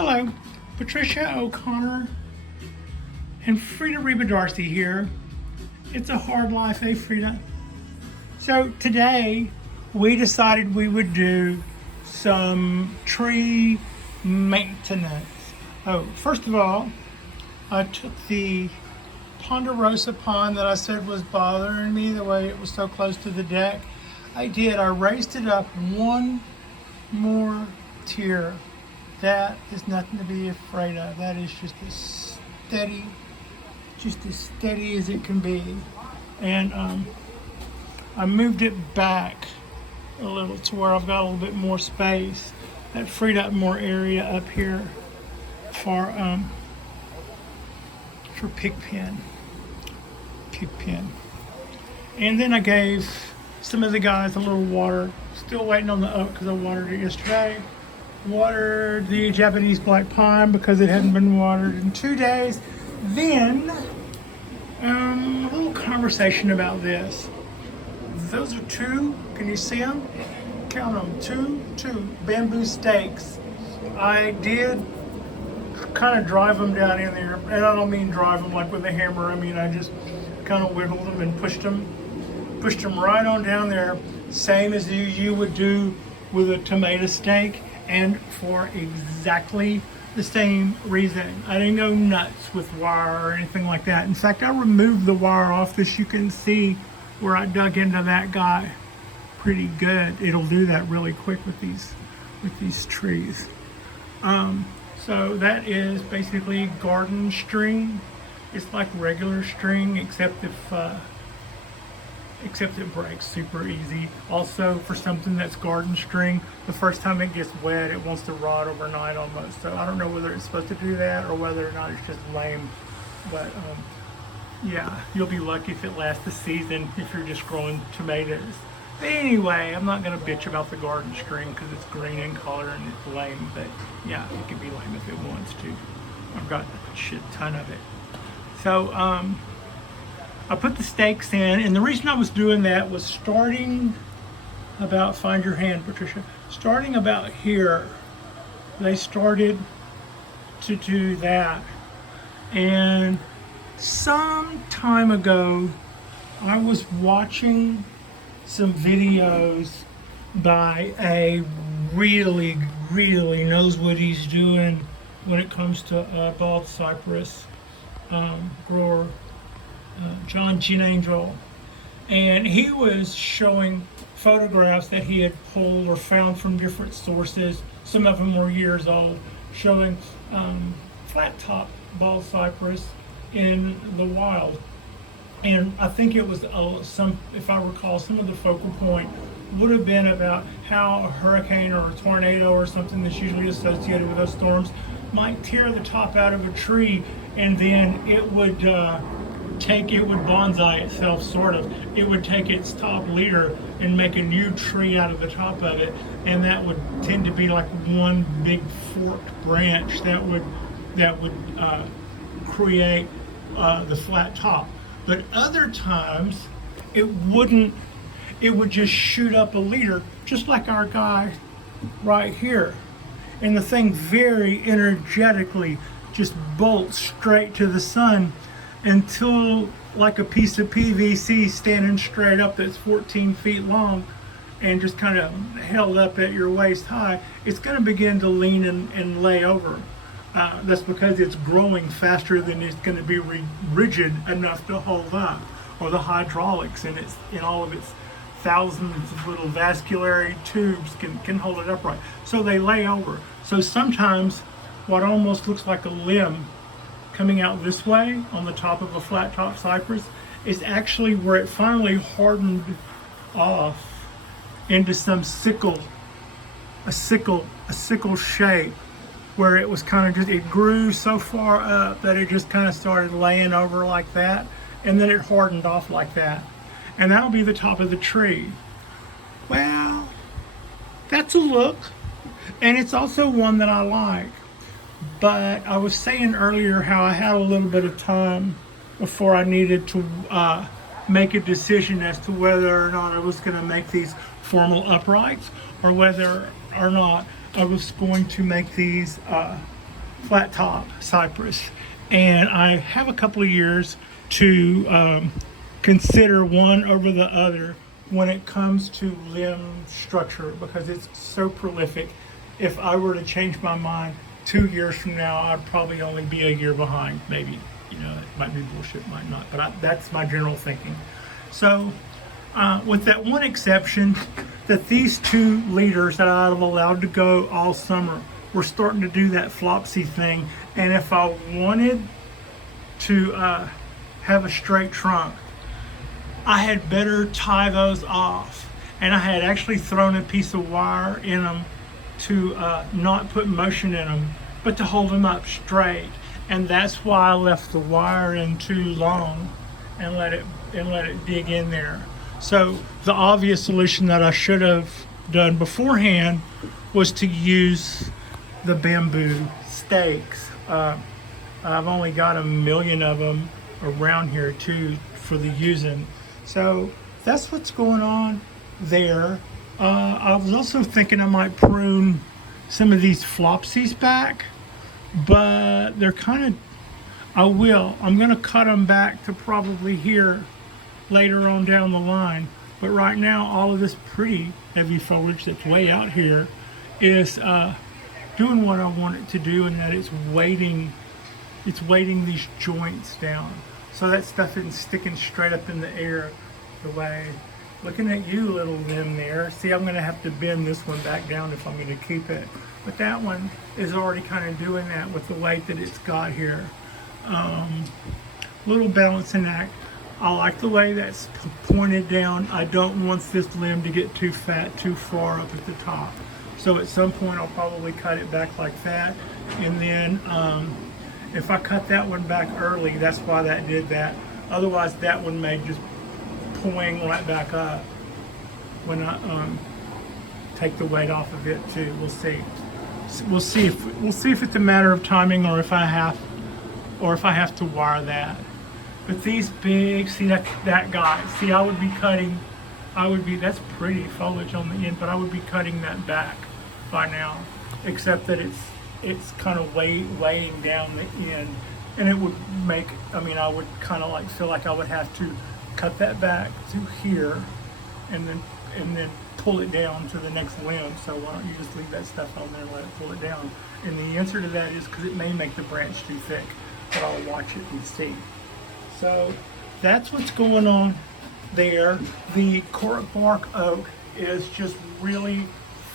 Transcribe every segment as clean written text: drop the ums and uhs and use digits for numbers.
Hello, Patricia O'Connor and Frida Reba Darcy here. It's a hard life, eh, Frida? So today we decided we would do some tree maintenance. Oh, first of all, I took the ponderosa pine that I said was bothering me the way it was so close to the deck. I raised it up one more tier. That is nothing to be afraid of. That is just as steady as it can be. And I moved it back a little to where I've got a little bit more space. That freed up more area up here for pig pen. And then I gave some of the guys a little water. Still waiting on the oak because I watered it yesterday. Watered the Japanese black pine because it hadn't been watered in 2 days. Then a little conversation about this. Those are two, can you see them? Count them, two bamboo stakes. I did kind of drive them down in there, and I don't mean drive them like with a hammer. I mean I just kind of wiggled them and pushed them right on down there, same as you would do with a tomato stake, and for exactly the same reason. I didn't go nuts with wire or anything like that. In fact, I removed the wire off this. You can see where I dug into that guy pretty good. It'll do that really quick with these trees. So that is basically garden string. It's like regular string, except it breaks super easy. Also, for something that's garden string, the first time it gets wet, it wants to rot overnight almost. So I don't know whether it's supposed to do that or whether or not it's just lame. But yeah, you'll be lucky if it lasts the season if you're just growing tomatoes. But anyway, I'm not gonna bitch about the garden string because it's green in color and it's lame. But yeah, it can be lame if it wants to. I've got a shit ton of it. So I put the stakes in, and the reason I was doing that was starting about, find your hand, Patricia, starting about here, they started to do that. And some time ago, I was watching some videos by a really knows what he's doing when it comes to bald cypress grower, John Angel, and he was showing photographs that he had pulled or found from different sources. Some of them were years old, showing flat top bald cypress in the wild. And I think it was if I recall, some of the focal point would have been about how a hurricane or a tornado or something that's usually associated with those storms might tear the top out of a tree, and then it would bonsai itself, sort of. It would take its top leader and make a new tree out of the top of it, and that would tend to be like one big forked branch that would create the flat top. But other times it wouldn't. It would just shoot up a leader, just like our guy right here, and the thing very energetically just bolts straight to the sun until, like a piece of PVC standing straight up that's 14 feet long and just kind of held up at your waist high, it's going to begin to lean and lay over. That's because it's growing faster than it's going to be rigid enough to hold up, or the hydraulics in all of its thousands of little vasculary tubes can hold it upright. So they lay over. So sometimes what almost looks like a limb coming out this way on the top of a flat top cypress is actually where it finally hardened off into some sickle shape, where it was kind of just, it grew so far up that it just kind of started laying over like that, and then it hardened off like that. And that'll be the top of the tree. Well, that's a look, and it's also one that I like. But I was saying earlier how I had a little bit of time before I needed to make a decision as to whether or not I was going to make these formal uprights, or whether or not I was going to make these flat top cypress, and I have a couple of years to consider one over the other when it comes to limb structure, because it's so prolific. If I were to change my mind 2 years from now, I'd probably only be a year behind. Maybe, you know, it might be bullshit, might not, but that's my general thinking. So with that one exception, that these 2 leaders that I've allowed to go all summer were starting to do that flopsy thing. And if I wanted to have a straight trunk, I had better tie those off. And I had actually thrown a piece of wire in them to not put motion in them, but to hold them up straight. And that's why I left the wire in too long and let it dig in there. So the obvious solution that I should have done beforehand was to use the bamboo stakes. I've only got 1 million of them around here too for the using. So that's what's going on there. I was also thinking I might prune some of these flopsies back, but they're kind of, I'm going to cut them back to probably here later on down the line. But right now, all of this pretty heavy foliage that's way out here is doing what I want it to do, and that it's weighting these joints down. So that stuff isn't sticking straight up in the air the way. Looking at you, little limb there. See, I'm gonna have to bend this one back down if I'm gonna keep it. But that one is already kind of doing that with the weight that it's got here. Little balancing act. I like the way that's pointed down. I don't want this limb to get too fat, too far up at the top. So at some point I'll probably cut it back like that. And then if I cut that one back early, that's why that did that. Otherwise that one may just poing right back up when I take the weight off of it too. We'll see. We'll see if it's a matter of timing, or if I have to wire that. But these big, see that guy. See, I would be that's pretty foliage on the end, but I would be cutting that back by now. Except that it's kind of weighing down the end, and it would make. I mean, I would kind of like feel like I would have to cut that back to here, and then pull it down to the next limb. So why don't you just leave that stuff on there and let it pull it down? And the answer to that is because it may make the branch too thick, but I'll watch it and see. So that's what's going on there. The Cork Bark Oak is just really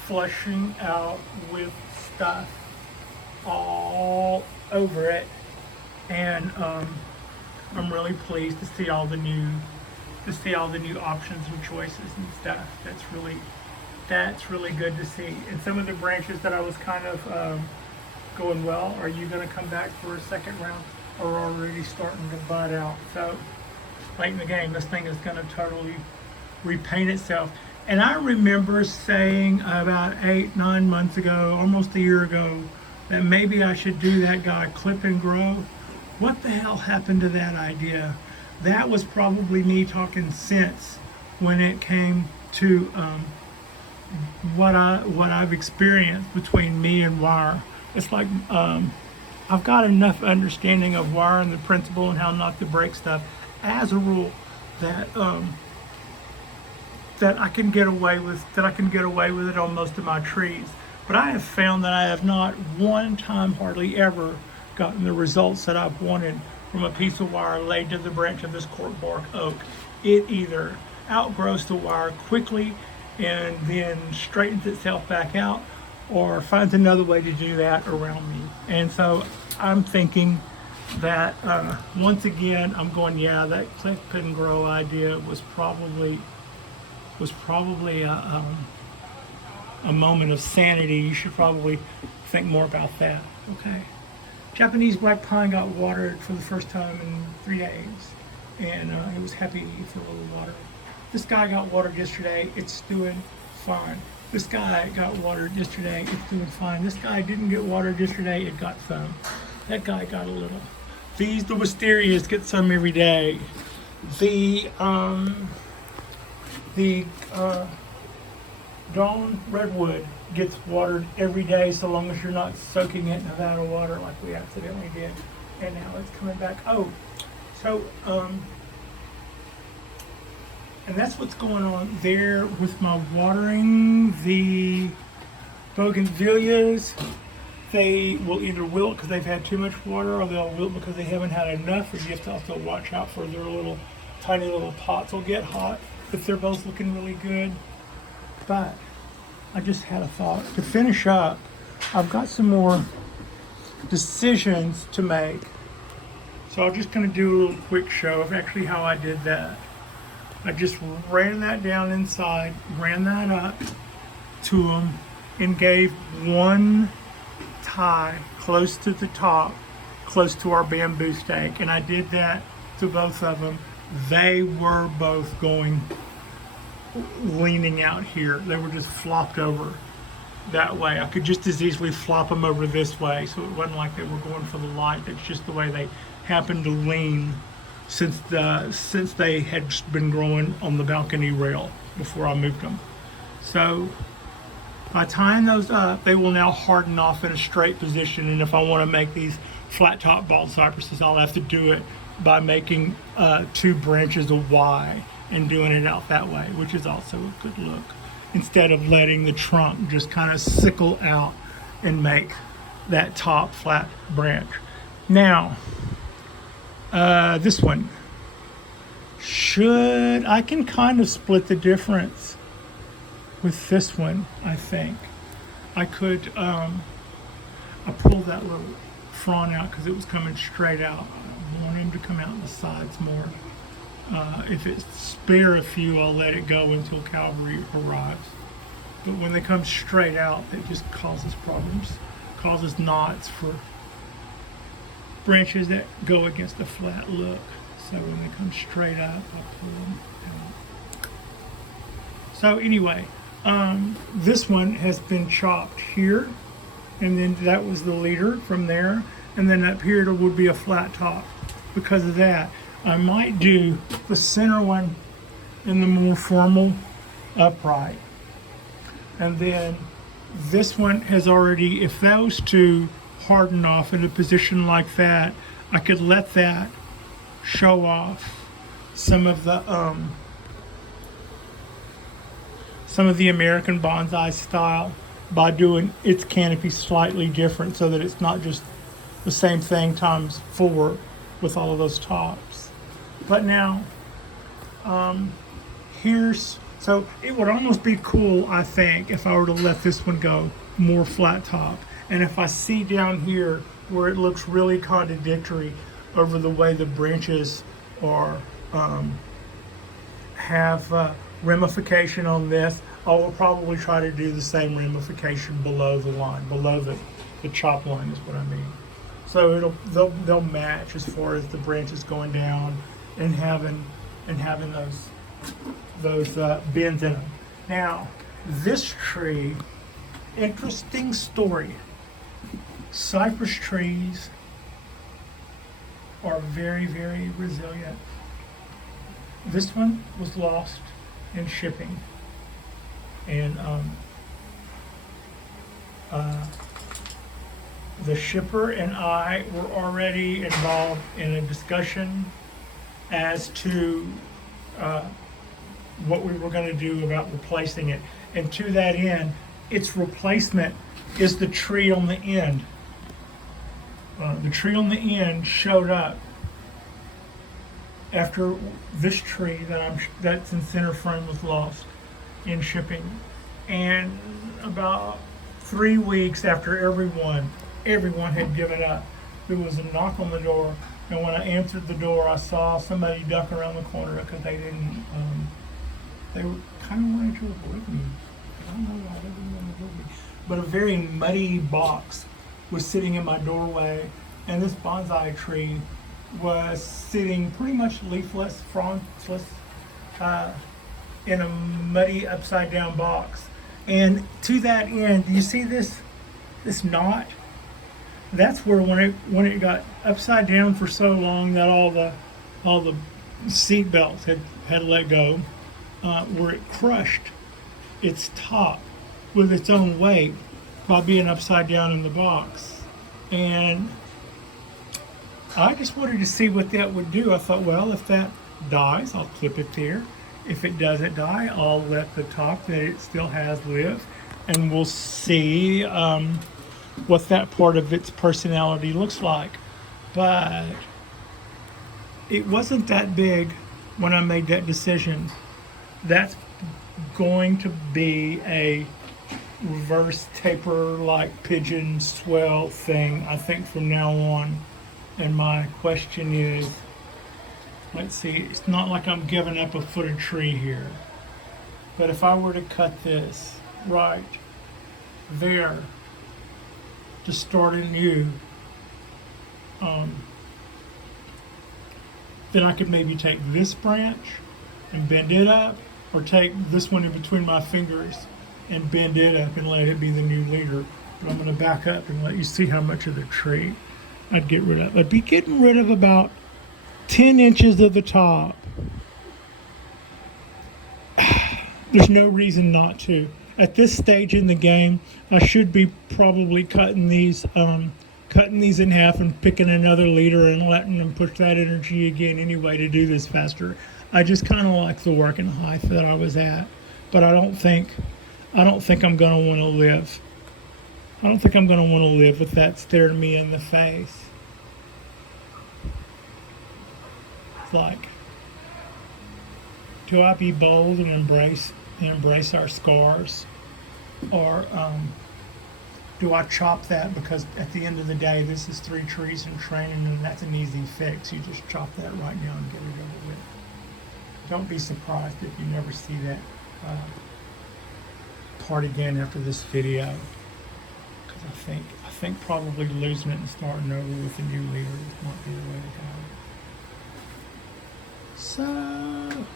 flushing out with stuff all over it, and I'm really pleased to see all the new options and choices and stuff. That's really good to see. And some of the branches that I was kind of going, well, are you going to come back for a second round, or already starting to bud out? So late in the game, this thing is going to totally repaint itself. And I remember saying about 8-9 months ago, almost a year ago, that maybe I should do that guy clip and grow. What the hell happened to that idea? That was probably me talking sense when it came to what I've experienced between me and wire. It's like I've got enough understanding of wire and the principle and how not to break stuff as a rule that that I can get away with it on most of my trees. But I have found that I have not one time, hardly ever, gotten the results that I've wanted from a piece of wire laid to the branch of this Cork Bark Oak. It either outgrows the wire quickly and then straightens itself back out, or finds another way to do that around me. And so I'm thinking that once again, I'm going, yeah, that clip and grow idea was probably a moment of sanity. You should probably think more about that. Okay. Japanese black pine got watered for the first time in 3 days, and it was happy for a little water. This guy got watered yesterday. It's doing fine. This guy got watered yesterday. It's doing fine. This guy didn't get watered yesterday. It got some. That guy got a little. The wisterias get some every day. The dawn redwood gets watered every day, so long as you're not soaking it in a vat of water like we accidentally did. And now it's coming back. Oh, so, and that's what's going on there with my watering. The bougainvilleas, they will either wilt because they've had too much water, or they'll wilt because they haven't had enough, or you have to also watch out for their little, tiny little pots will get hot if they're both looking really good. But I just had a thought. To finish up, I've got some more decisions to make. So I'm just going to do a little quick show of actually how I did that. I just ran that down inside, ran that up to them, and gave one tie close to the top, close to our bamboo stake. And I did that to both of them. They were both leaning out here. They were just flopped over that way. I could just as easily flop them over this way, so it wasn't like they were going for the light. That's just the way they happened to lean since they had been growing on the balcony rail before I moved them. So by tying those up, they will now harden off in a straight position. And if I want to make these flat top bald cypresses, I'll have to do it by making 2 branches of Y and doing it out that way, which is also a good look, instead of letting the trunk just kind of sickle out and make that top flat branch. Now, this one, I can kind of split the difference with this one, I think. I could, I pulled that little frond out because it was coming straight out. I want him to come out the sides more. If it's spare a few, I'll let it go until cavalry arrives. But when they come straight out, it just causes problems, causes knots for branches that go against a flat look. So when they come straight up, I pull them out. So anyway, this one has been chopped here, and then that was the leader from there, and then up here there would be a flat top. Because of that, I might do the center one in the more formal upright. And then this one has already, if those two harden off in a position like that, I could let that show off some of the American bonsai style by doing its canopy slightly different, so that it's not just the same thing times 4 with all of those tops. But now, so it would almost be cool, I think, if I were to let this one go more flat top. And if I see down here where it looks really contradictory over the way the branches are, have ramification on this, I will probably try to do the same ramification below the line, below the chop line is what I mean. So they'll match as far as the branches going down and having those bends in them. Now, this tree, interesting story. Cypress trees are very, very resilient. This one was lost in shipping, and the shipper and I were already involved in a discussion as to what we were going to do about replacing it. And to that end, its replacement is the tree on the end. The tree on the end showed up after this tree that's in center frame was lost in shipping. And about 3 weeks after everyone had given up, there was a knock on the door. And when I answered the door, I saw somebody duck around the corner because they didn't, they were kind of wanting to avoid me. I don't know why they didn't want to avoid me. But a very muddy box was sitting in my doorway, and this bonsai tree was sitting pretty much leafless, frondless, in a muddy upside down box. And to that end, do you see this knot? That's where when it got upside down for so long that all the seat belts had let go, where it crushed its top with its own weight by being upside down in the box. And I just wanted to see what that would do. I thought, well, if that dies, I'll clip it there. If it doesn't die, I'll let the top that it still has live, and we'll see what that part of its personality looks like. But it wasn't that big when I made that decision. That's going to be a reverse taper like pigeon swell thing, I think, from now on. And my question is, let's see, it's not like I'm giving up a foot of tree here. But if I were to cut this right there to start anew, then I could maybe take this branch and bend it up, or take this one in between my fingers and bend it up and let it be the new leader. But I'm going to back up and let you see how much of the tree I'd get rid of. I'd be getting rid of about 10 inches of the top. There's no reason not to. At this stage in the game, I should be probably cutting these in half and picking another leader and letting them push that energy again anyway to do this faster. I just kind of like the working height that I was at, but I don't think I'm going to want to live. I don't think I'm going to want to live with that staring me in the face. It's like, do I be bold and embrace our scars, or do I chop that, because at the end of the day, this is 3 trees in training, and that's an easy fix. You just chop that right now and get it over with. Don't be surprised if you never see that part again after this video, because I think probably losing it and starting over with a new leader might be the way to go. So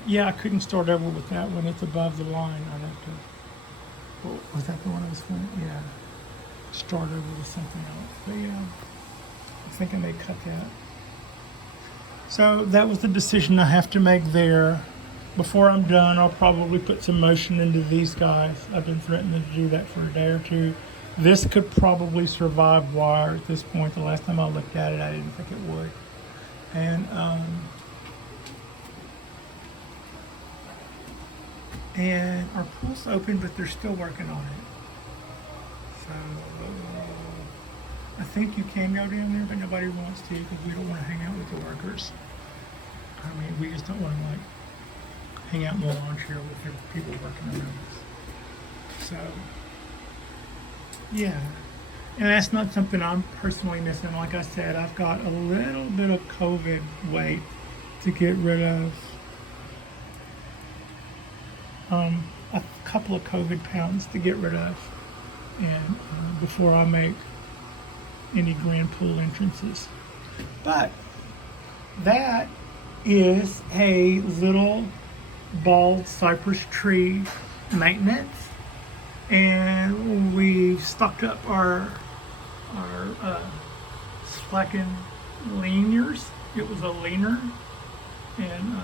yeah, I couldn't start over with that when it's above the line. I'd have to. Oh, was that the one I was going? Yeah. Start over with something else. But yeah, I think I may cut that. So that was the decision I have to make there. Before I'm done, I'll probably put some motion into these guys. I've been threatening to do that for a day or two. This could probably survive wire at this point. The last time I looked at it, I didn't think it would. And our pool's open, but they're still working on it. So I think you can go down there, but nobody wants to, because we don't want to hang out with the workers. I mean, we just don't want to like hang out in the lawn chair with the people working around us. So yeah, and that's not something I'm personally missing. Like I said, I've got a little bit of COVID weight to get rid of. A couple of COVID pounds to get rid of, and before I make any grand pool entrances. But that is a little bald cypress tree maintenance, and we've stocked up our slacking leaners. It was a leaner, and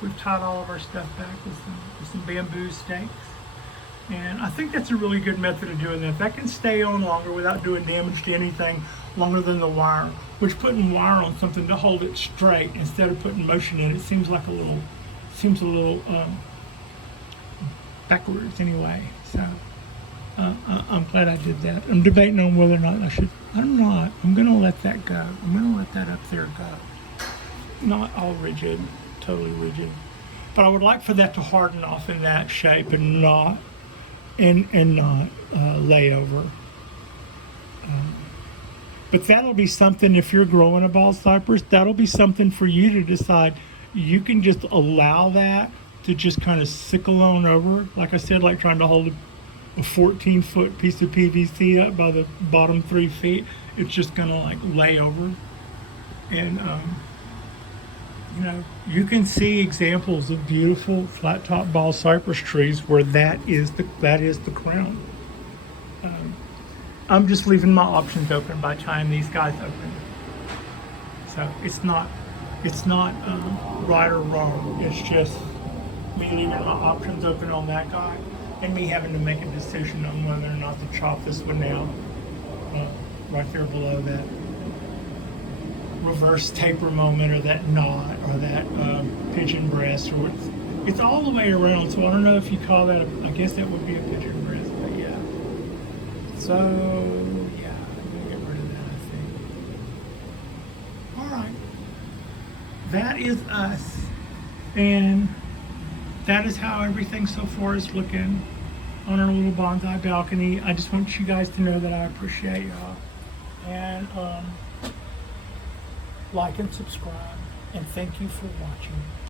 we've tied all of our stuff back with some bamboo stakes. And I think that's a really good method of doing that. That can stay on longer without doing damage to anything longer than the wire, which putting wire on something to hold it straight instead of putting motion in it seems a little backwards anyway. So I'm glad I did that. I'm debating on whether or not I should. I'm not. I'm going to let that go. I'm going to let that up there go. Not all rigid, totally rigid. But I would like for that to harden off in that shape and not lay over. But that'll be something, if you're growing a bald cypress, that'll be something for you to decide. You can just allow that to just kind of sickle on over. Like I said, like trying to hold a 14-foot piece of PVC up by the bottom 3 feet. It's just gonna like lay over. And you know, you can see examples of beautiful flat top bald cypress trees where that is the crown. I'm just leaving my options open by tying these guys open. So it's not right or wrong. It's just me leaving my options open on that guy. and me having to make a decision on whether or not to chop this one out right there below that reverse taper moment, or that knot, or that pigeon breast, or it's all the way around. So I don't know if you call that I guess that would be a pigeon breast, but yeah. So yeah, I'm gonna get rid of that, I think. All right, that is us, and that is how everything so far is looking on our little bonsai balcony. I just want you guys to know that I appreciate y'all, and like and subscribe, and thank you for watching.